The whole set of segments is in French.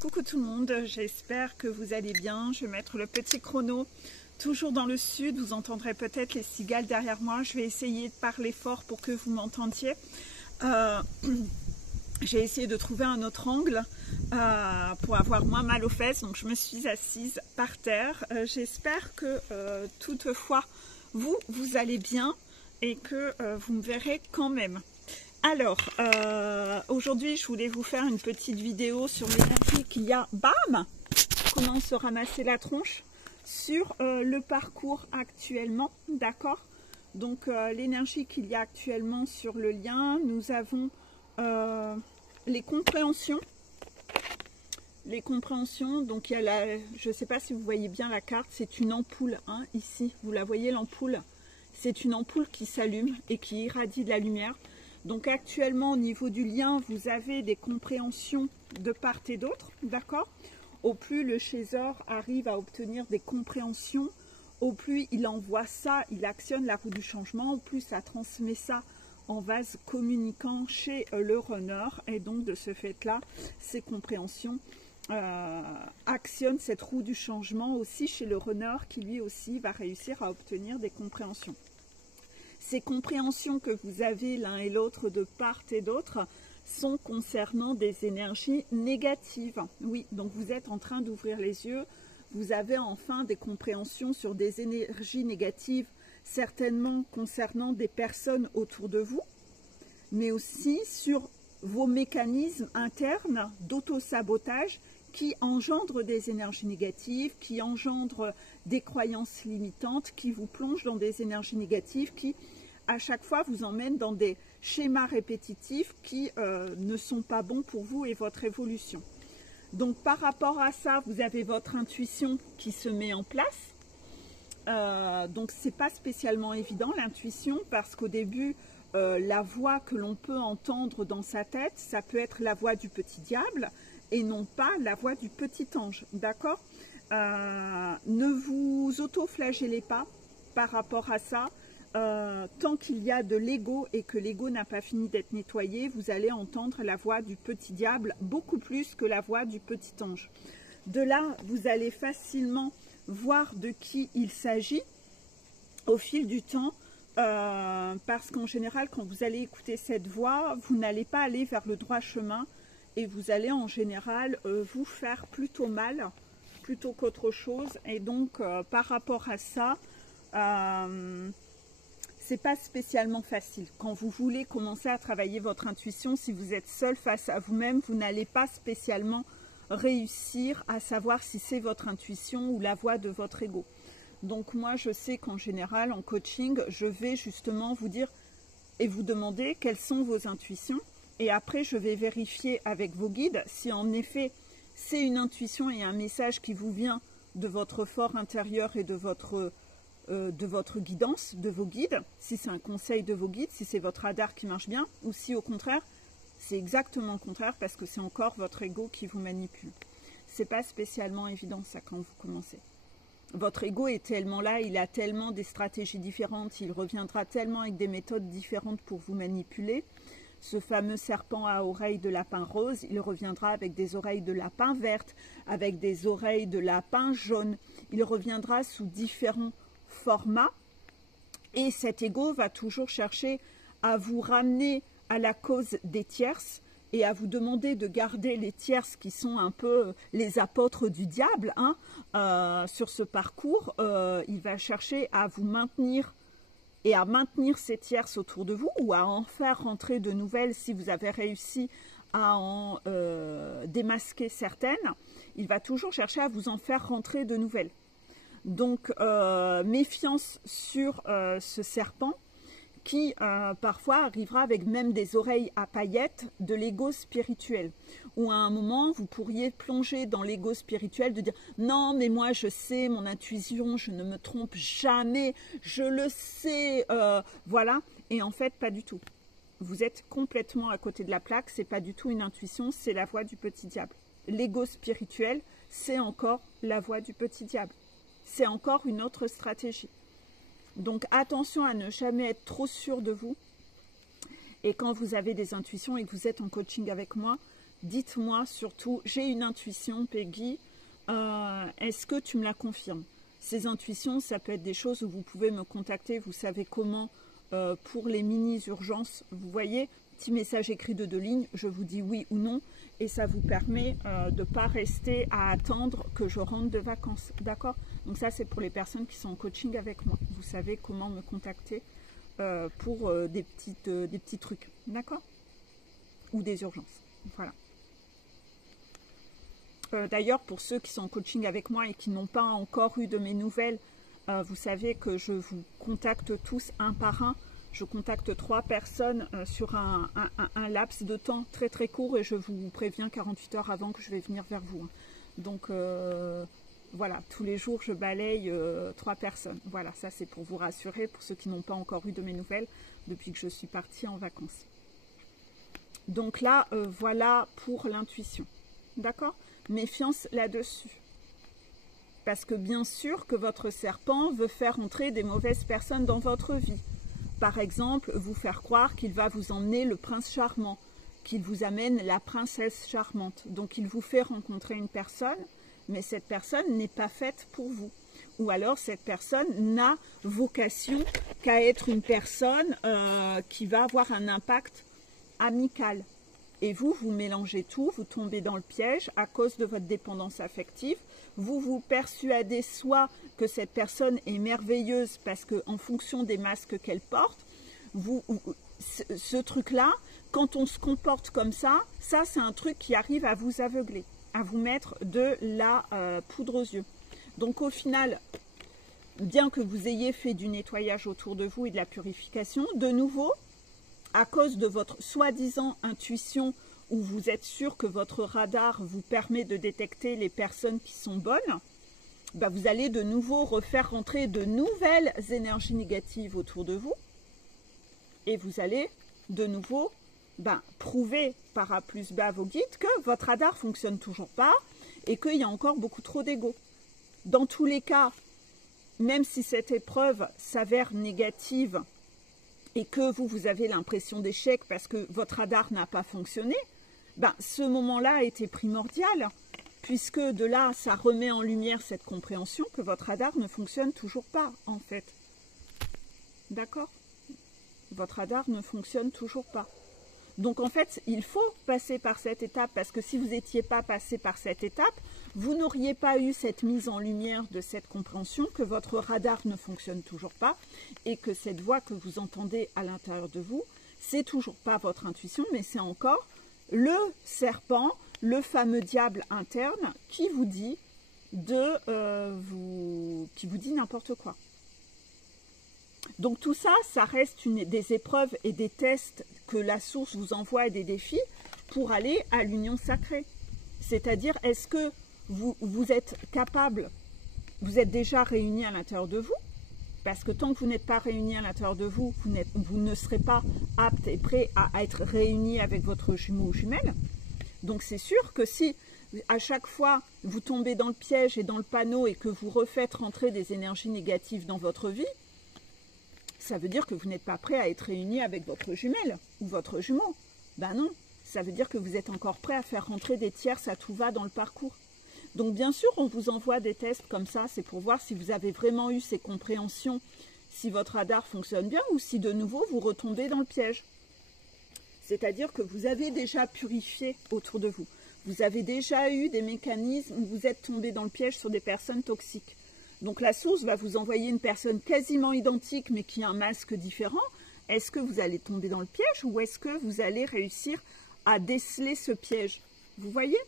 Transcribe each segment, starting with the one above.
Coucou tout le monde, j'espère que vous allez bien. Je vais mettre le petit chrono toujours dans le sud. Vous entendrez peut-être les cigales derrière moi. Je vais essayer de parler fort pour que vous m'entendiez. J'ai essayé de trouver un autre angle pour avoir moins mal aux fesses. Donc je me suis assise par terre. J'espère que toutefois vous allez bien et que vous me verrez quand même. Alors, aujourd'hui, je voulais vous faire une petite vidéo sur l'énergie qu'il y a, bam, comment se ramasser la tronche sur le parcours actuellement, d'accord? Donc, l'énergie qu'il y a actuellement sur le lien, nous avons les compréhensions. Les compréhensions, donc il y a la, je ne sais pas si vous voyez bien la carte, c'est une ampoule, hein, ici, vous la voyez l'ampoule? C'est une ampoule qui s'allume et qui irradie de la lumière. Donc actuellement au niveau du lien, vous avez des compréhensions de part et d'autre, d'accord? Au plus le Shazor arrive à obtenir des compréhensions, au plus il envoie ça, il actionne la roue du changement, au plus ça transmet ça en vase communicant chez le runner. Et donc de ce fait-là, ces compréhensions actionnent cette roue du changement aussi chez le runner qui lui aussi va réussir à obtenir des compréhensions. Ces compréhensions que vous avez l'un et l'autre de part et d'autre sont concernant des énergies négatives. Oui, donc vous êtes en train d'ouvrir les yeux, vous avez enfin des compréhensions sur des énergies négatives, certainement concernant des personnes autour de vous, mais aussi sur vos mécanismes internes d'auto-sabotage qui engendrent des énergies négatives, qui engendrent des croyances limitantes, qui vous plongent dans des énergies négatives, qui à chaque fois vous emmènent dans des schémas répétitifs qui ne sont pas bons pour vous et votre évolution. Donc par rapport à ça, vous avez votre intuition qui se met en place. Donc c'est pas spécialement évident l'intuition, parce qu'au début, la voix que l'on peut entendre dans sa tête, ça peut être la voix du petit diable, et non pas la voix du petit ange, d'accord? Ne vous auto-flagellez pas par rapport à ça. Tant qu'il y a de l'ego et que l'ego n'a pas fini d'être nettoyé, vous allez entendre la voix du petit diable beaucoup plus que la voix du petit ange. De là, vous allez facilement voir de qui il s'agit au fil du temps, parce qu'en général, quand vous allez écouter cette voix, vous n'allez pas aller vers le droit chemin, et vous allez en général vous faire plutôt mal, plutôt qu'autre chose. Et donc, par rapport à ça, c'est pas spécialement facile. Quand vous voulez commencer à travailler votre intuition, si vous êtes seul face à vous-même, vous n'allez pas spécialement réussir à savoir si c'est votre intuition ou la voix de votre ego. Donc moi, je sais qu'en général, en coaching, je vais justement vous dire et vous demander quelles sont vos intuitions. Et après, je vais vérifier avec vos guides si en effet, c'est une intuition et un message qui vous vient de votre fort intérieur et de votre guidance, de vos guides, si c'est un conseil de vos guides, si c'est votre radar qui marche bien, ou si au contraire, c'est exactement le contraire parce que c'est encore votre ego qui vous manipule. C'est pas spécialement évident ça quand vous commencez. Votre ego est tellement là, il a tellement des stratégies différentes, il reviendra tellement avec des méthodes différentes pour vous manipuler. Ce fameux serpent à oreilles de lapin rose, il reviendra avec des oreilles de lapin verte, avec des oreilles de lapin jaune. Il reviendra sous différents formats, et cet ego va toujours chercher à vous ramener à la cause des tierces et à vous demander de garder les tierces qui sont un peu les apôtres du diable, hein, sur ce parcours. Il va chercher à vous maintenir et à maintenir ces tierces autour de vous, ou à en faire rentrer de nouvelles si vous avez réussi à en démasquer certaines. Il va toujours chercher à vous en faire rentrer de nouvelles. Donc, méfiance sur ce serpent qui parfois arrivera avec même des oreilles à paillettes de l'ego spirituel. Ou à un moment, vous pourriez plonger dans l'ego spirituel de dire « Non, mais moi je sais, mon intuition, je ne me trompe jamais, je le sais, voilà. » Et en fait, pas du tout. Vous êtes complètement à côté de la plaque, c'est pas du tout une intuition, c'est la voix du petit diable. L'ego spirituel, c'est encore la voix du petit diable. C'est encore une autre stratégie. Donc attention à ne jamais être trop sûr de vous. Et quand vous avez des intuitions et que vous êtes en coaching avec moi, dites-moi surtout, j'ai une intuition, Peggy, est-ce que tu me la confirmes? Ces intuitions, ça peut être des choses où vous pouvez me contacter, vous savez comment, pour les mini-urgences, vous voyez, petit message écrit de 2 lignes, je vous dis oui ou non, et ça vous permet de ne pas rester à attendre que je rentre de vacances, d'accord? Donc ça, c'est pour les personnes qui sont en coaching avec moi. Vous savez comment me contacter pour des petits trucs, d'accord? Ou des urgences, voilà. D'ailleurs, pour ceux qui sont en coaching avec moi et qui n'ont pas encore eu de mes nouvelles, vous savez que je vous contacte tous un par un. Je contacte 3 personnes sur un laps de temps très très court et je vous préviens 48 heures avant que je vais venir vers vous. Donc voilà, tous les jours je balaye 3 personnes. Voilà, ça c'est pour vous rassurer, pour ceux qui n'ont pas encore eu de mes nouvelles depuis que je suis partie en vacances. Donc là, voilà pour l'intuition. D'accord? Méfiance là-dessus. Parce que bien sûr que votre serpent veut faire entrer des mauvaises personnes dans votre vie. Par exemple, vous faire croire qu'il va vous emmener le prince charmant, qu'il vous amène la princesse charmante. Donc il vous fait rencontrer une personne, mais cette personne n'est pas faite pour vous. Ou alors cette personne n'a vocation qu'à être une personne qui va avoir un impact amical. Et vous, vous mélangez tout, vous tombez dans le piège à cause de votre dépendance affective. Vous vous persuadez soit que cette personne est merveilleuse parce qu'en fonction des masques qu'elle porte, ce truc-là, quand on se comporte comme ça c'est un truc qui arrive à vous aveugler, à vous mettre de la poudre aux yeux. Donc au final, bien que vous ayez fait du nettoyage autour de vous et de la purification, de nouveau, à cause de votre soi-disant intuition où vous êtes sûr que votre radar vous permet de détecter les personnes qui sont bonnes, bah vous allez de nouveau refaire rentrer de nouvelles énergies négatives autour de vous et vous allez de nouveau prouver par A plus B à vos guides que votre radar ne fonctionne toujours pas et qu'il y a encore beaucoup trop d'ego. Dans tous les cas, même si cette épreuve s'avère négative, et que vous avez l'impression d'échec parce que votre radar n'a pas fonctionné, ce moment-là a été primordial, puisque de là, ça remet en lumière cette compréhension que votre radar ne fonctionne toujours pas, en fait. D'accord? Votre radar ne fonctionne toujours pas. Donc, en fait, il faut passer par cette étape, parce que si vous n'étiez pas passé par cette étape, vous n'auriez pas eu cette mise en lumière de cette compréhension que votre radar ne fonctionne toujours pas et que cette voix que vous entendez à l'intérieur de vous, c'est toujours pas votre intuition, mais c'est encore le serpent, le fameux diable interne qui vous dit n'importe quoi. Donc tout ça, ça reste des épreuves et des tests que la source vous envoie et des défis pour aller à l'union sacrée. C'est-à-dire, est-ce que vous êtes capable, vous êtes déjà réunis à l'intérieur de vous? Parce que tant que vous n'êtes pas réunis à l'intérieur de vous, vous ne serez pas apte et prêt à être réunis avec votre jumeau ou jumelle. Donc c'est sûr que si à chaque fois vous tombez dans le piège et dans le panneau et que vous refaites rentrer des énergies négatives dans votre vie, ça veut dire que vous n'êtes pas prêt à être réuni avec votre jumelle ou votre jumeau. Ben non, ça veut dire que vous êtes encore prêt à faire rentrer des tierces à tout va dans le parcours. Donc bien sûr, on vous envoie des tests comme ça, c'est pour voir si vous avez vraiment eu ces compréhensions, si votre radar fonctionne bien ou si de nouveau vous retombez dans le piège. C'est-à-dire que vous avez déjà purifié autour de vous. Vous avez déjà eu des mécanismes où vous êtes tombé dans le piège sur des personnes toxiques. Donc la source va vous envoyer une personne quasiment identique mais qui a un masque différent. Est-ce que vous allez tomber dans le piège ou est-ce que vous allez réussir à déceler ce piège? Vous voyez?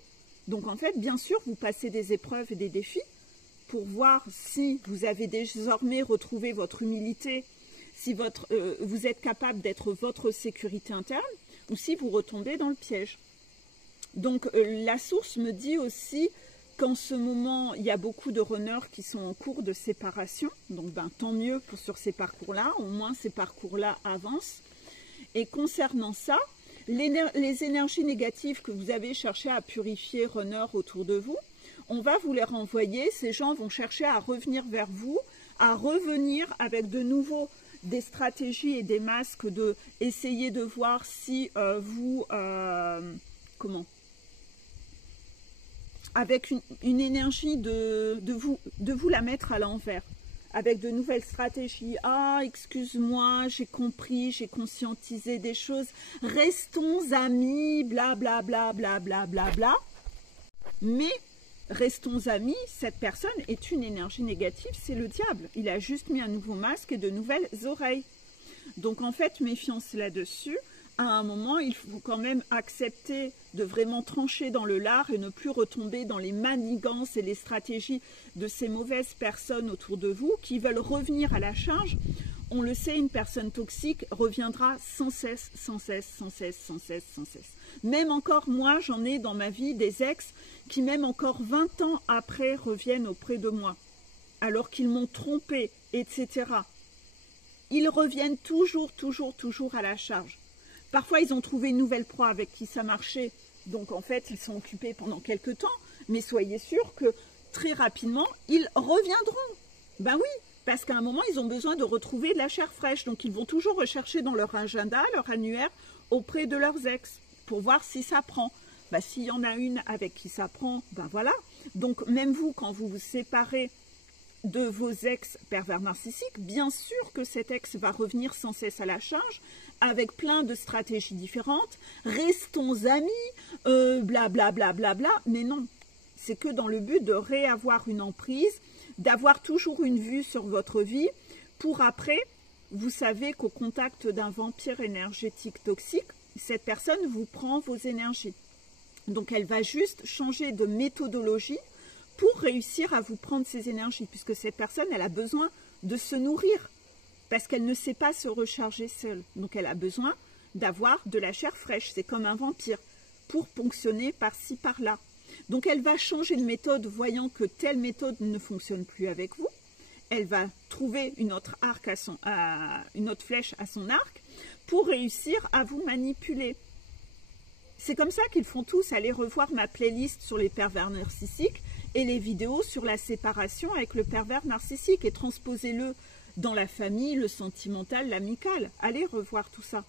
Donc en fait, bien sûr, vous passez des épreuves et des défis pour voir si vous avez désormais retrouvé votre humilité, si vous êtes capable d'être votre sécurité interne ou si vous retombez dans le piège. Donc la source me dit aussi qu'en ce moment, il y a beaucoup de runners qui sont en cours de séparation. Donc tant mieux sur ces parcours-là, au moins ces parcours-là avancent. Et concernant ça, les énergies négatives que vous avez cherché à purifier, runner, autour de vous, on va vous les renvoyer. Ces gens vont chercher à revenir vers vous, à revenir avec de nouveau des stratégies et des masques, essayer de voir si avec une énergie de vous la mettre à l'envers, avec de nouvelles stratégies. Ah, excuse-moi, j'ai compris, j'ai conscientisé des choses, restons amis, bla bla bla bla bla bla bla. Mais restons amis, cette personne est une énergie négative, c'est le diable. Il a juste mis un nouveau masque et de nouvelles oreilles. Donc en fait, méfiance là-dessus. À un moment, il faut quand même accepter de vraiment trancher dans le lard et ne plus retomber dans les manigances et les stratégies de ces mauvaises personnes autour de vous qui veulent revenir à la charge. On le sait, une personne toxique reviendra sans cesse, sans cesse, sans cesse, sans cesse, sans cesse. Même encore, moi, j'en ai dans ma vie des ex qui, même encore 20 ans après, reviennent auprès de moi, alors qu'ils m'ont trompé, etc. Ils reviennent toujours, toujours, toujours à la charge. Parfois, ils ont trouvé une nouvelle proie avec qui ça marchait. Donc, en fait, ils sont occupés pendant quelques temps. Mais soyez sûrs que très rapidement, ils reviendront. Ben oui, parce qu'à un moment, ils ont besoin de retrouver de la chair fraîche. Donc, ils vont toujours rechercher dans leur agenda, leur annuaire, auprès de leurs ex, pour voir si ça prend. Ben, s'il y en a une avec qui ça prend, ben voilà. Donc, même vous, quand vous vous séparez de vos ex pervers narcissiques, bien sûr que cet ex va revenir sans cesse à la charge, avec plein de stratégies différentes, restons amis, blablabla, bla, bla, bla, mais non, c'est que dans le but de réavoir une emprise, d'avoir toujours une vue sur votre vie, pour après, vous savez qu'au contact d'un vampire énergétique toxique, cette personne vous prend vos énergies. Donc elle va juste changer de méthodologie pour réussir à vous prendre ces énergies, puisque cette personne, elle a besoin de se nourrir, parce qu'elle ne sait pas se recharger seule. Donc elle a besoin d'avoir de la chair fraîche, c'est comme un vampire, pour ponctionner par-ci, par-là. Donc elle va changer de méthode, voyant que telle méthode ne fonctionne plus avec vous. Elle va trouver une autre flèche à son arc pour réussir à vous manipuler. C'est comme ça qu'ils font tous. Allez revoir ma playlist sur les pervers narcissiques et les vidéos sur la séparation avec le pervers narcissique et transposez-le dans la famille, le sentimental, l'amical. Allez revoir tout ça.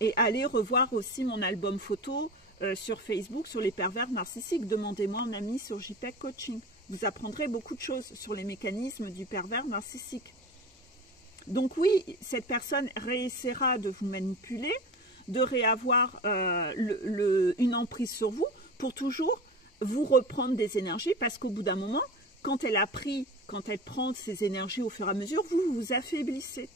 Et allez revoir aussi mon album photo sur Facebook sur les pervers narcissiques. Demandez-moi en ami sur JPEG Coaching. Vous apprendrez beaucoup de choses sur les mécanismes du pervers narcissique. Donc oui, cette personne réessaiera de vous manipuler, de réavoir une emprise sur vous pour toujours vous reprendre des énergies parce qu'au bout d'un moment, quand elle prend ces énergies au fur et à mesure, vous vous affaiblissez.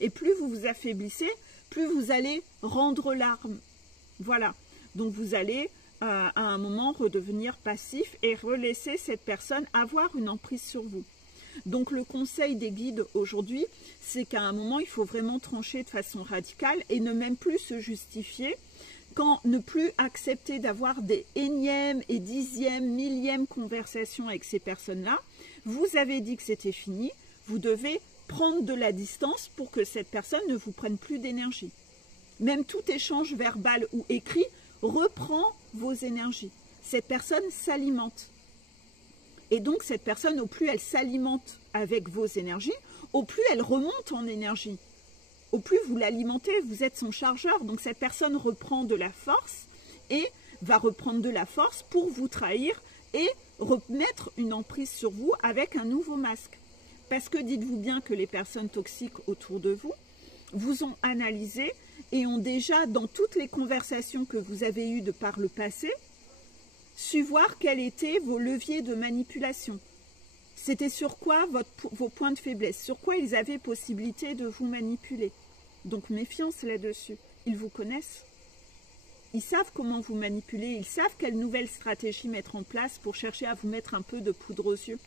Et plus vous vous affaiblissez, plus vous allez rendre l'arme. Voilà. Donc vous allez à un moment redevenir passif et relaisser cette personne avoir une emprise sur vous. Donc le conseil des guides aujourd'hui, c'est qu'à un moment, il faut vraiment trancher de façon radicale et ne même plus se justifier, quand ne plus accepter d'avoir des énièmes et dixièmes, millièmes conversations avec ces personnes-là. Vous avez dit que c'était fini, vous devez prendre de la distance pour que cette personne ne vous prenne plus d'énergie. Même tout échange verbal ou écrit reprend vos énergies. Cette personne s'alimente. Et donc cette personne, au plus elle s'alimente avec vos énergies, au plus elle remonte en énergie. Au plus vous l'alimentez, vous êtes son chargeur. Donc cette personne reprend de la force et va reprendre de la force pour vous trahir et remettre une emprise sur vous avec un nouveau masque. Parce que dites-vous bien que les personnes toxiques autour de vous vous ont analysé et ont déjà, dans toutes les conversations que vous avez eues de par le passé, su voir quels étaient vos leviers de manipulation. C'était sur quoi vos points de faiblesse, sur quoi ils avaient possibilité de vous manipuler. Donc méfiance là-dessus. Ils vous connaissent. Ils savent comment vous manipuler, ils savent quelle nouvelle stratégie mettre en place pour chercher à vous mettre un peu de poudre aux yeux.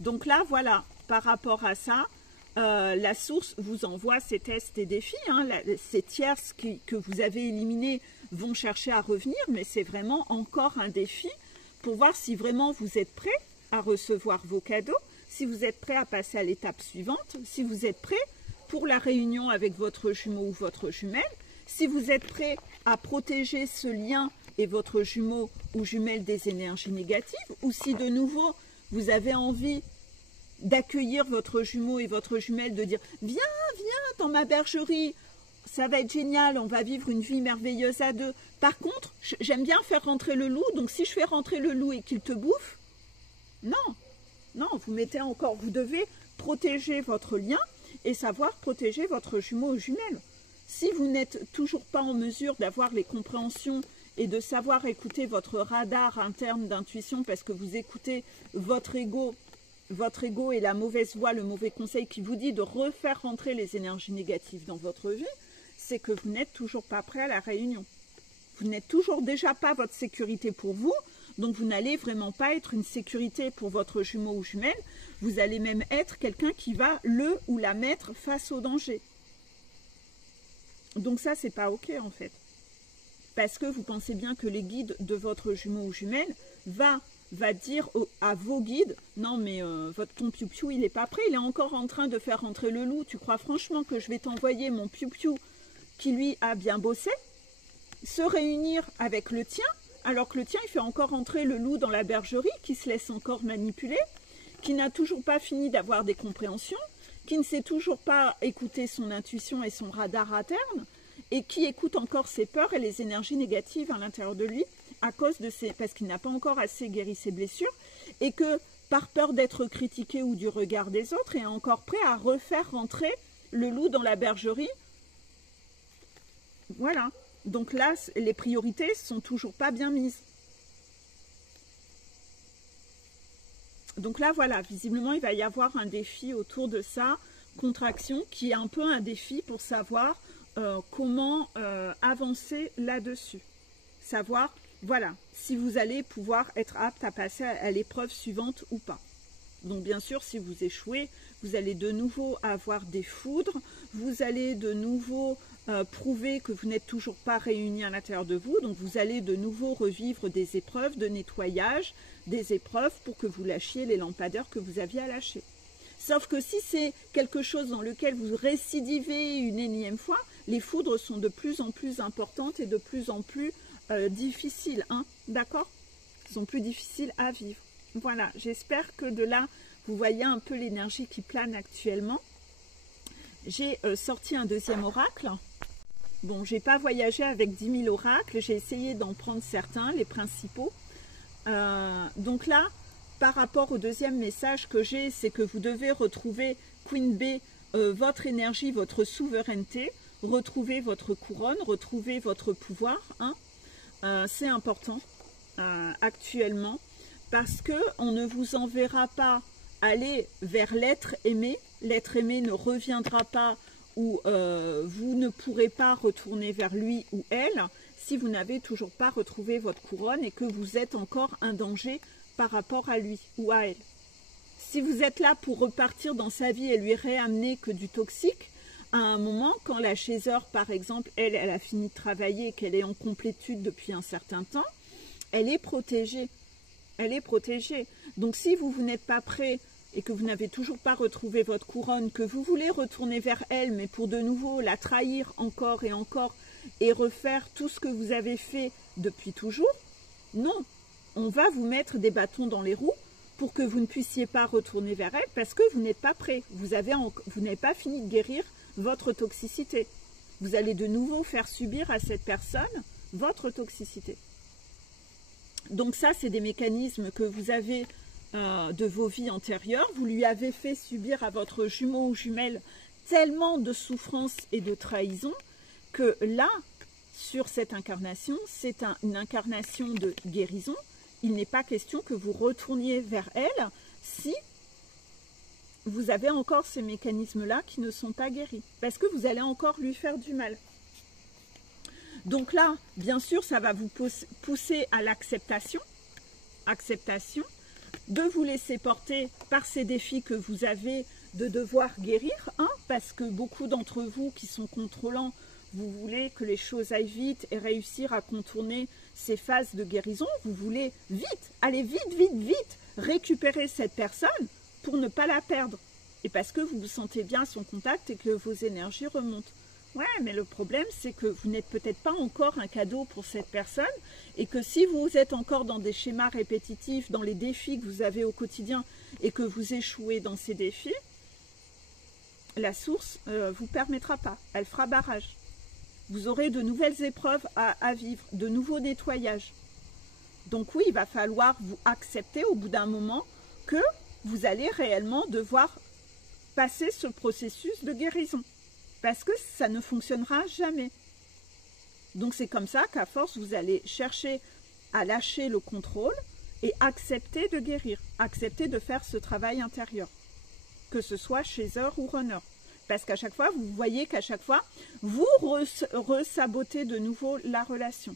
Donc là, voilà, par rapport à ça, la source vous envoie ces tests et défis. Hein, ces tierces que vous avez éliminées vont chercher à revenir, mais c'est vraiment encore un défi pour voir si vraiment vous êtes prêt à recevoir vos cadeaux, si vous êtes prêt à passer à l'étape suivante, si vous êtes prêt pour la réunion avec votre jumeau ou votre jumelle, si vous êtes prêt à protéger ce lien et votre jumeau ou jumelle des énergies négatives, ou si de nouveau vous avez envie d'accueillir votre jumeau et votre jumelle, de dire « Viens, viens dans ma bergerie, ça va être génial, on va vivre une vie merveilleuse à deux. Par contre, j'aime bien faire rentrer le loup, donc si je fais rentrer le loup et qu'il te bouffe, non, non, vous mettez encore, vous devez protéger votre lien et savoir protéger votre jumeau ou jumelle. Si vous n'êtes toujours pas en mesure d'avoir les compréhensions et de savoir écouter votre radar interne d'intuition parce que vous écoutez votre ego et la mauvaise voix, le mauvais conseil qui vous dit de refaire rentrer les énergies négatives dans votre vie, c'est que vous n'êtes toujours pas prêt à la réunion. Vous n'êtes toujours déjà pas votre sécurité pour vous, donc vous n'allez vraiment pas être une sécurité pour votre jumeau ou jumelle, vous allez même être quelqu'un qui va le ou la mettre face au danger. Donc ça, c'est pas ok en fait. Parce que vous pensez bien que les guides de votre jumeau ou jumelle va dire à vos guides, non mais ton piou-piou il n'est pas prêt, il est encore en train de faire rentrer le loup, tu crois franchement que je vais t'envoyer mon piou-piou qui lui a bien bossé, se réunir avec le tien, alors que le tien il fait encore entrer le loup dans la bergerie, qui se laisse encore manipuler, qui n'a toujours pas fini d'avoir des compréhensions, qui ne sait toujours pas écouter son intuition et son radar interne, et qui écoute encore ses peurs et les énergies négatives à l'intérieur de lui, à cause de parce qu'il n'a pas encore assez guéri ses blessures, et que par peur d'être critiqué ou du regard des autres, est encore prêt à refaire rentrer le loup dans la bergerie. Voilà. Donc là, les priorités sont toujours pas bien mises. Donc là, voilà, visiblement, il va y avoir un défi autour de ça, contraction, qui est un peu un défi pour savoir comment avancer là-dessus. Savoir, voilà, si vous allez pouvoir être apte à passer à l'épreuve suivante ou pas. Donc bien sûr, si vous échouez, vous allez de nouveau avoir des foudres, vous allez de nouveau prouver que vous n'êtes toujours pas réunis à l'intérieur de vous, donc vous allez de nouveau revivre des épreuves de nettoyage, des épreuves pour que vous lâchiez les lampadaires que vous aviez à lâcher. Sauf que si c'est quelque chose dans lequel vous récidivez une énième fois, les foudres sont de plus en plus importantes et de plus en plus difficiles, hein, d'accord? Elles sont plus difficiles à vivre. Voilà, j'espère que de là, vous voyez un peu l'énergie qui plane actuellement. J'ai sorti un deuxième oracle. Bon, j'ai pas voyagé avec 10 000 oracles, j'ai essayé d'en prendre certains, les principaux. Donc là, par rapport au deuxième message que j'ai, c'est que vous devez retrouver, Queen B, votre énergie, votre souveraineté, retrouver votre couronne, retrouver votre pouvoir. Hein. C'est important actuellement, parce qu'on ne vous enverra pas aller vers l'être aimé. L'être aimé ne reviendra pas ou vous ne pourrez pas retourner vers lui ou elle si vous n'avez toujours pas retrouvé votre couronne et que vous êtes encore un danger par rapport à lui ou à elle. Si vous êtes là pour repartir dans sa vie et lui réamener que du toxique, à un moment, quand la chaiseur, par exemple, elle a fini de travailler, qu'elle est en complétude depuis un certain temps, elle est protégée. Elle est protégée. Donc si vous n'êtes pas prêt et que vous n'avez toujours pas retrouvé votre couronne, que vous voulez retourner vers elle, mais pour de nouveau la trahir encore et refaire tout ce que vous avez fait depuis toujours, non, on va vous mettre des bâtons dans les roues pour que vous ne puissiez pas retourner vers elle parce que vous n'êtes pas prêt. Vous n'avez pas fini de guérir votre toxicité. Vous allez de nouveau faire subir à cette personne votre toxicité. Donc ça, c'est des mécanismes que vous avez de vos vies antérieures. Vous lui avez fait subir à votre jumeau ou jumelle tellement de souffrance et de trahison que là, sur cette incarnation, c'est une incarnation de guérison. Il n'est pas question que vous retourniez vers elle si vous avez encore ces mécanismes-là qui ne sont pas guéris, parce que vous allez encore lui faire du mal. Donc là, bien sûr, ça va vous pousser à l'acceptation, de vous laisser porter par ces défis que vous avez de devoir guérir, hein, parce que beaucoup d'entre vous qui sont contrôlants, vous voulez que les choses aillent vite et réussir à contourner ces phases de guérison. Vous voulez vite, aller vite, récupérer cette personne pour ne pas la perdre. Et parce que vous vous sentez bien à son contact et que vos énergies remontent. Ouais, mais le problème, c'est que vous n'êtes peut-être pas encore un cadeau pour cette personne et que si vous êtes encore dans des schémas répétitifs, dans les défis que vous avez au quotidien et que vous échouez dans ces défis, la source ne vous permettra pas. Elle fera barrage. Vous aurez de nouvelles épreuves à vivre, de nouveaux nettoyages. Donc oui, il va falloir vous accepter au bout d'un moment que vous allez réellement devoir passer ce processus de guérison. Parce que ça ne fonctionnera jamais. Donc c'est comme ça qu'à force, vous allez chercher à lâcher le contrôle et accepter de guérir, accepter de faire ce travail intérieur, que ce soit chaser ou runner. Parce qu'à chaque fois, vous voyez qu'à chaque fois, vous resabotez de nouveau la relation.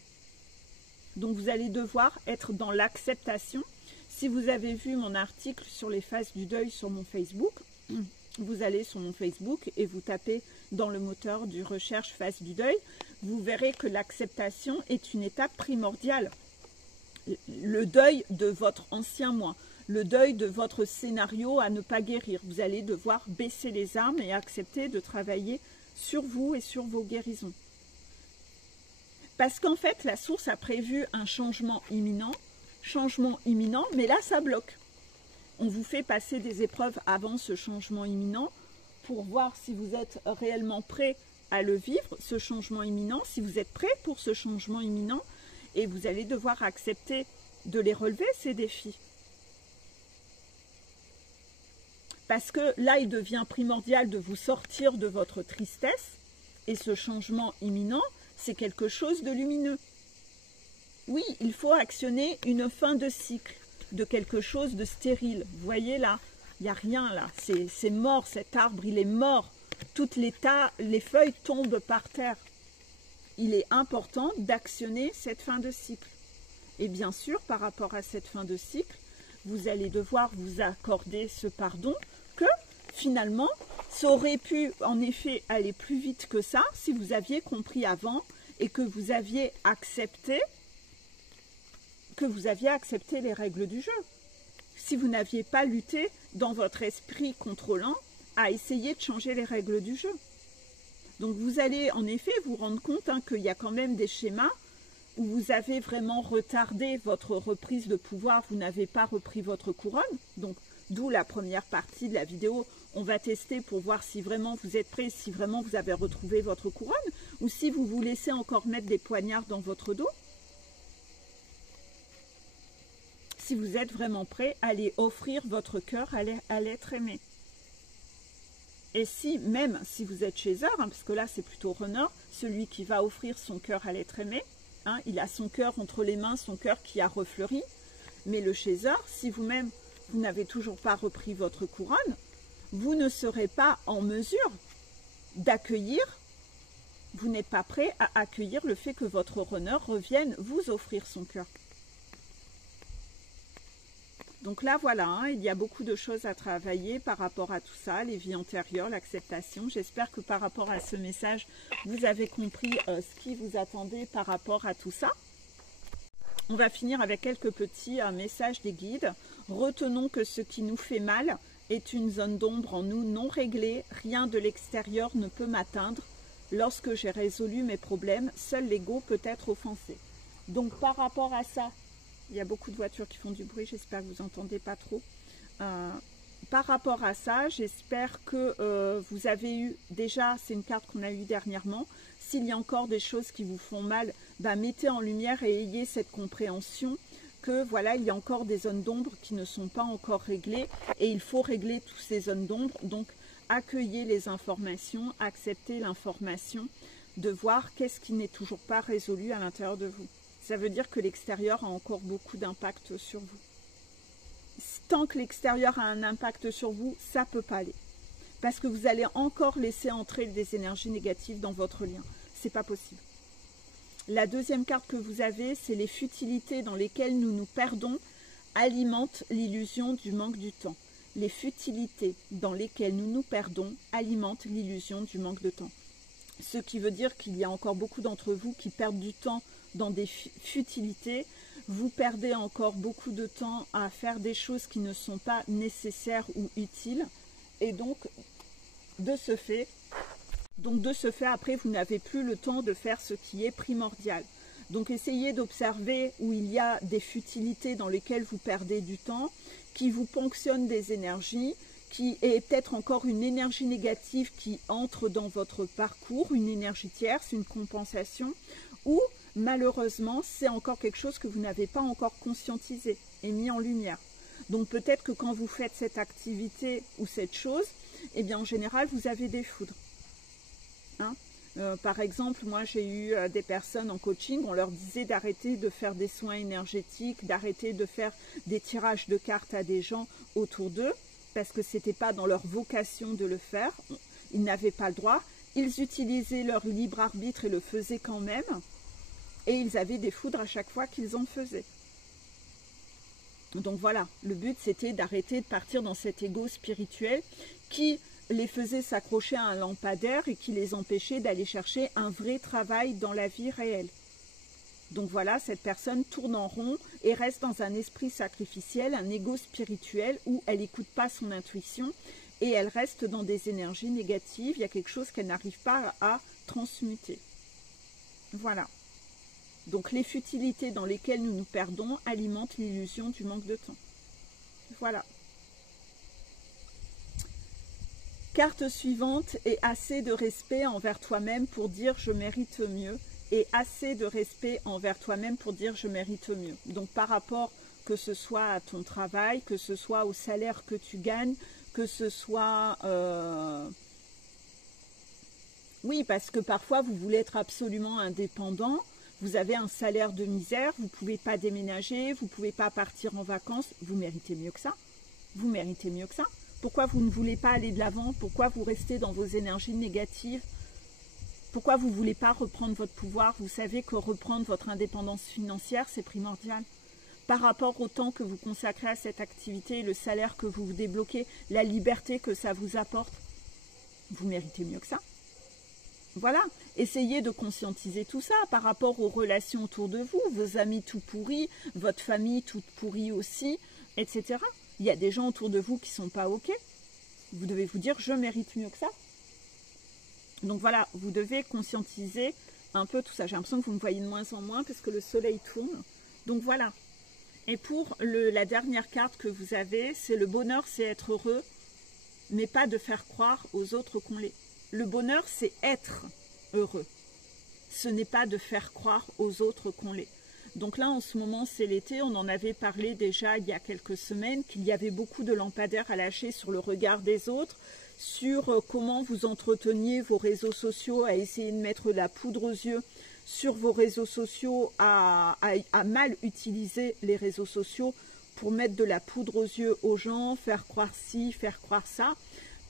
Donc vous allez devoir être dans l'acceptation. Si vous avez vu mon article sur les phases du deuil sur mon Facebook, vous allez sur mon Facebook et vous tapez dans le moteur de recherche phase du deuil, vous verrez que l'acceptation est une étape primordiale. Le deuil de votre ancien moi, le deuil de votre scénario à ne pas guérir. Vous allez devoir baisser les armes et accepter de travailler sur vous et sur vos guérisons. Parce qu'en fait, la source a prévu un changement imminent, mais là, ça bloque. On vous fait passer des épreuves avant ce changement imminent pour voir si vous êtes réellement prêt à le vivre, ce changement imminent, si vous êtes prêt pour ce changement imminent, et vous allez devoir accepter de les relever, ces défis. Parce que là, il devient primordial de vous sortir de votre tristesse, et ce changement imminent, c'est quelque chose de lumineux. Oui, il faut actionner une fin de cycle, de quelque chose de stérile. Vous voyez là, il n'y a rien là, c'est mort, cet arbre, il est mort. Toutes les feuilles tombent par terre. Il est important d'actionner cette fin de cycle. Et bien sûr, par rapport à cette fin de cycle, vous allez devoir vous accorder ce pardon que finalement, ça aurait pu en effet aller plus vite que ça si vous aviez compris avant et que vous aviez accepté les règles du jeu. Si vous n'aviez pas lutté dans votre esprit contrôlant à essayer de changer les règles du jeu. Donc vous allez en effet vous rendre compte qu'il y a quand même des schémas où vous avez vraiment retardé votre reprise de pouvoir, vous n'avez pas repris votre couronne. Donc d'où la première partie de la vidéo, on va tester pour voir si vraiment vous êtes prêt, si vraiment vous avez retrouvé votre couronne, ou si vous vous laissez encore mettre des poignards dans votre dos. Si vous êtes vraiment prêt à aller offrir votre cœur à l'être aimé. Et si, même si vous êtes chaser, parce que là c'est plutôt runner, celui qui va offrir son cœur à l'être aimé, il a son cœur entre les mains, son cœur qui a refleuri, mais le chaser, si vous-même vous n'avez toujours pas repris votre couronne, vous ne serez pas en mesure d'accueillir, vous n'êtes pas prêt à accueillir le fait que votre runner revienne vous offrir son cœur. Donc là, voilà, il y a beaucoup de choses à travailler par rapport à tout ça, les vies antérieures, l'acceptation. J'espère que par rapport à ce message, vous avez compris ce qui vous attendait par rapport à tout ça. On va finir avec quelques petits messages des guides. Retenons que ce qui nous fait mal est une zone d'ombre en nous non réglée. Rien de l'extérieur ne peut m'atteindre. Lorsque j'ai résolu mes problèmes, seul l'ego peut être offensé. Donc par rapport à ça, il y a beaucoup de voitures qui font du bruit, j'espère que vous n'entendez pas trop. Par rapport à ça, j'espère que vous avez eu, déjà c'est une carte qu'on a eue dernièrement, s'il y a encore des choses qui vous font mal, mettez en lumière et ayez cette compréhension que voilà, il y a encore des zones d'ombre qui ne sont pas encore réglées et il faut régler toutes ces zones d'ombre. Donc accueillez les informations, acceptez l'information de voir qu'est-ce qui n'est toujours pas résolu à l'intérieur de vous. Ça veut dire que l'extérieur a encore beaucoup d'impact sur vous. Tant que l'extérieur a un impact sur vous, ça ne peut pas aller. Parce que vous allez encore laisser entrer des énergies négatives dans votre lien. Ce n'est pas possible. La deuxième carte que vous avez, c'est les futilités dans lesquelles nous nous perdons alimentent l'illusion du manque du temps. Les futilités dans lesquelles nous nous perdons alimentent l'illusion du manque de temps. Ce qui veut dire qu'il y a encore beaucoup d'entre vous qui perdent du temps dans des futilités, vous perdez encore beaucoup de temps à faire des choses qui ne sont pas nécessaires ou utiles, et donc de ce fait après vous n'avez plus le temps de faire ce qui est primordial. Donc essayez d'observer où il y a des futilités dans lesquelles vous perdez du temps, qui vous ponctionnent des énergies, qui est peut-être encore une énergie négative qui entre dans votre parcours, une énergie tierce, une compensation, ou malheureusement, c'est encore quelque chose que vous n'avez pas encore conscientisé et mis en lumière. Donc peut-être que quand vous faites cette activité ou cette chose, eh bien en général, vous avez des foudres. Hein? Par exemple, moi j'ai eu des personnes en coaching, on leur disait d'arrêter de faire des soins énergétiques, d'arrêter de faire des tirages de cartes à des gens autour d'eux, parce que ce n'était pas dans leur vocation de le faire, ils n'avaient pas le droit, ils utilisaient leur libre arbitre et le faisaient quand même, et ils avaient des foudres à chaque fois qu'ils en faisaient. Donc voilà, le but c'était d'arrêter de partir dans cet ego spirituel qui les faisait s'accrocher à un lampadaire et qui les empêchait d'aller chercher un vrai travail dans la vie réelle. Donc voilà, cette personne tourne en rond et reste dans un esprit sacrificiel, un ego spirituel où elle n'écoute pas son intuition et elle reste dans des énergies négatives. Il y a quelque chose qu'elle n'arrive pas à transmuter. Voilà. Donc les futilités dans lesquelles nous nous perdons alimentent l'illusion du manque de temps. Voilà. Carte suivante, et assez de respect envers toi-même pour dire je mérite mieux. Et assez de respect envers toi-même pour dire je mérite mieux. Donc par rapport que ce soit à ton travail, que ce soit au salaire que tu gagnes, que ce soit... Oui, parce que parfois vous voulez être absolument indépendant, vous avez un salaire de misère, vous ne pouvez pas déménager, vous ne pouvez pas partir en vacances, vous méritez mieux que ça. Vous méritez mieux que ça. Pourquoi vous ne voulez pas aller de l'avant? Pourquoi vous restez dans vos énergies négatives? Pourquoi vous ne voulez pas reprendre votre pouvoir? Vous savez que reprendre votre indépendance financière, c'est primordial. Par rapport au temps que vous consacrez à cette activité, le salaire que vous débloquez, la liberté que ça vous apporte, vous méritez mieux que ça. Voilà, essayez de conscientiser tout ça par rapport aux relations autour de vous, vos amis tout pourris, votre famille toute pourrie aussi, etc. Il y a des gens autour de vous qui ne sont pas OK. Vous devez vous dire, je mérite mieux que ça. Donc voilà, vous devez conscientiser un peu tout ça. J'ai l'impression que vous me voyez de moins en moins parce que le soleil tourne. Donc voilà. Et pour la dernière carte que vous avez, c'est le bonheur, c'est être heureux, mais pas de faire croire aux autres qu'on l'est. Le bonheur, c'est être heureux. Ce n'est pas de faire croire aux autres qu'on l'est. Donc là, en ce moment, c'est l'été. On en avait parlé déjà il y a quelques semaines, qu'il y avait beaucoup de lampadaires à lâcher sur le regard des autres, sur comment vous entreteniez vos réseaux sociaux, à essayer de mettre la poudre aux yeux sur vos réseaux sociaux, à mal utiliser les réseaux sociaux pour mettre de la poudre aux yeux aux gens, faire croire ci, faire croire ça.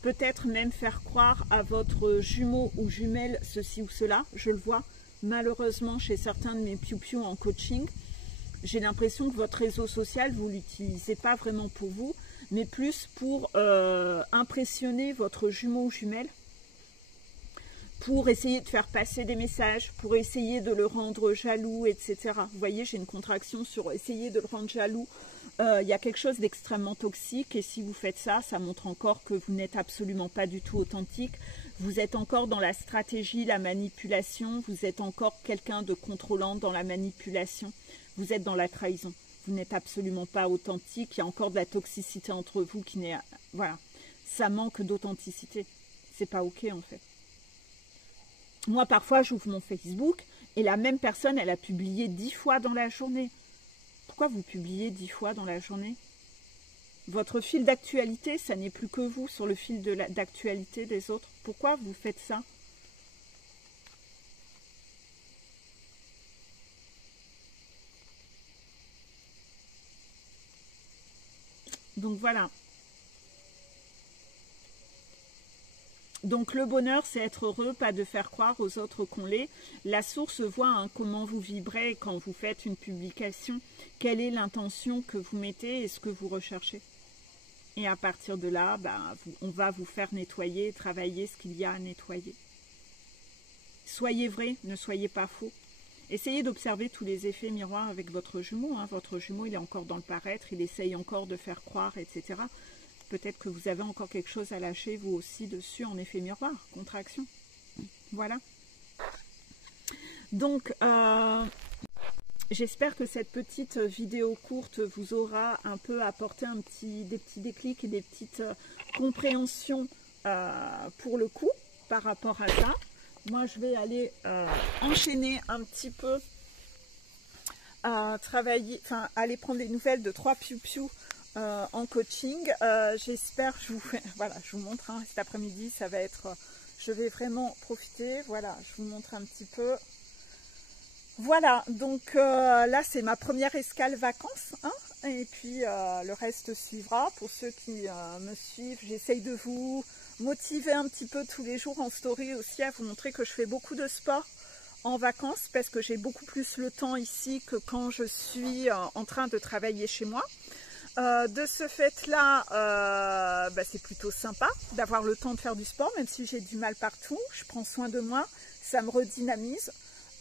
Peut-être même faire croire à votre jumeau ou jumelle ceci ou cela. Je le vois malheureusement chez certains de mes piou-piou en coaching. J'ai l'impression que votre réseau social, vous ne l'utilisez pas vraiment pour vous, mais plus pour impressionner votre jumeau ou jumelle, pour essayer de faire passer des messages, pour essayer de le rendre jaloux, etc. Vous voyez, j'ai une contraction sur essayer de le rendre jaloux. Il y a quelque chose d'extrêmement toxique et si vous faites ça, ça montre encore que vous n'êtes absolument pas du tout authentique. Vous êtes encore dans la stratégie, la manipulation, vous êtes encore quelqu'un de contrôlant dans la manipulation. Vous êtes dans la trahison. Vous n'êtes absolument pas authentique. Il y a encore de la toxicité entre vous qui n'est... Voilà. Ça manque d'authenticité. C'est pas OK en fait. Moi, parfois, j'ouvre mon Facebook et la même personne, elle a publié 10 fois dans la journée. Pourquoi vous publiez 10 fois dans la journée? Votre fil d'actualité, ça n'est plus que vous sur le fil d'actualité des autres. Pourquoi vous faites ça? Donc voilà. Donc le bonheur, c'est être heureux, pas de faire croire aux autres qu'on l'est. La source voit comment vous vibrez quand vous faites une publication. Quelle est l'intention que vous mettez et ce que vous recherchez. Et à partir de là, on va vous faire nettoyer, travailler ce qu'il y a à nettoyer. Soyez vrai, ne soyez pas faux. Essayez d'observer tous les effets miroirs avec votre jumeau. Hein. Votre jumeau, il est encore dans le paraître, il essaye encore de faire croire, etc. Peut-être que vous avez encore quelque chose à lâcher, vous aussi, dessus, en effet miroir, contraction. Voilà. Donc, J'espère que cette petite vidéo courte vous aura un peu apporté des petits déclics et des petites compréhensions pour le coup par rapport à ça. Moi, je vais aller enchaîner un petit peu, travailler, enfin aller prendre des nouvelles de 3 piou-piou en coaching. J'espère, voilà, je vous montre cet après-midi, ça va être, je vais vraiment profiter. Voilà, je vous montre un petit peu. Voilà, donc là c'est ma première escale vacances, hein, et puis le reste suivra. Pour ceux qui me suivent, j'essaye de vous motiver un petit peu tous les jours en story aussi, à vous montrer que je fais beaucoup de sport en vacances, parce que j'ai beaucoup plus le temps ici que quand je suis en train de travailler chez moi. De ce fait-là, c'est plutôt sympa d'avoir le temps de faire du sport, même si j'ai du mal partout. Je prends soin de moi, ça me redynamise.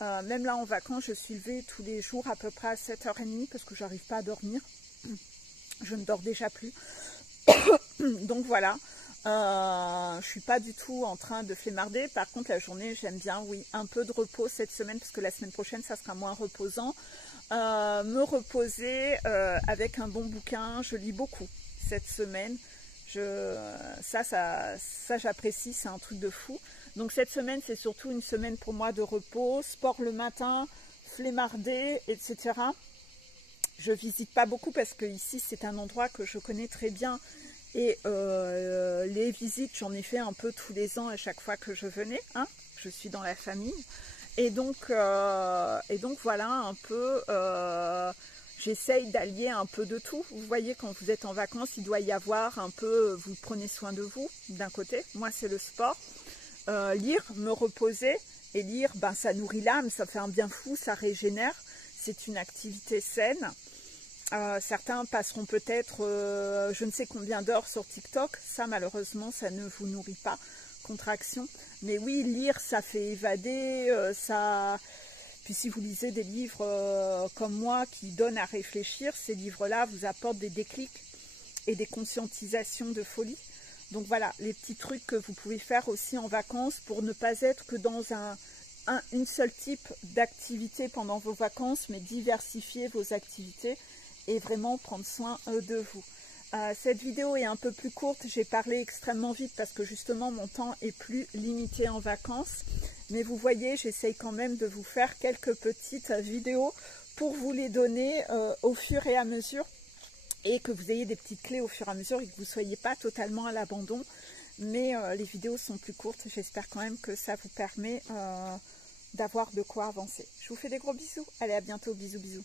Même là en vacances, je suis levée tous les jours à peu près à 7h30 parce que j'arrive pas à dormir. Je ne dors déjà plus. Donc voilà, je suis pas du tout en train de flemmarder. Par contre, la journée, j'aime bien, oui, un peu de repos cette semaine parce que la semaine prochaine, ça sera moins reposant. Me reposer avec un bon bouquin. Je lis beaucoup cette semaine. Ça j'apprécie, c'est un truc de fou. Donc cette semaine, c'est surtout une semaine pour moi de repos, sport le matin, flemmarder, etc. Je visite pas beaucoup parce que ici c'est un endroit que je connais très bien et les visites, j'en ai fait un peu tous les ans à chaque fois que je venais, hein. Je suis dans la famille et donc voilà un peu. J'essaye d'allier un peu de tout. Vous voyez, quand vous êtes en vacances, il doit y avoir un peu, vous prenez soin de vous d'un côté. Moi, c'est le sport. Lire, me reposer. Et lire, ça nourrit l'âme, ça fait un bien fou, ça régénère. C'est une activité saine. Certains passeront peut-être je ne sais combien d'heures sur TikTok. Ça, malheureusement, ça ne vous nourrit pas. Contraction. Mais oui, lire, ça fait évader, ça... Puis si vous lisez des livres comme moi qui donnent à réfléchir, ces livres-là vous apportent des déclics et des conscientisations de folie. Donc voilà, les petits trucs que vous pouvez faire aussi en vacances pour ne pas être que dans une seule type d'activité pendant vos vacances, mais diversifier vos activités et vraiment prendre soin de vous. Cette vidéo est un peu plus courte, j'ai parlé extrêmement vite parce que justement mon temps est plus limité en vacances. Mais vous voyez, j'essaye quand même de vous faire quelques petites vidéos pour vous les donner au fur et à mesure et que vous ayez des petites clés au fur et à mesure et que vous ne soyez pas totalement à l'abandon. Mais les vidéos sont plus courtes, j'espère quand même que ça vous permet d'avoir de quoi avancer. Je vous fais des gros bisous, allez à bientôt, bisous bisous.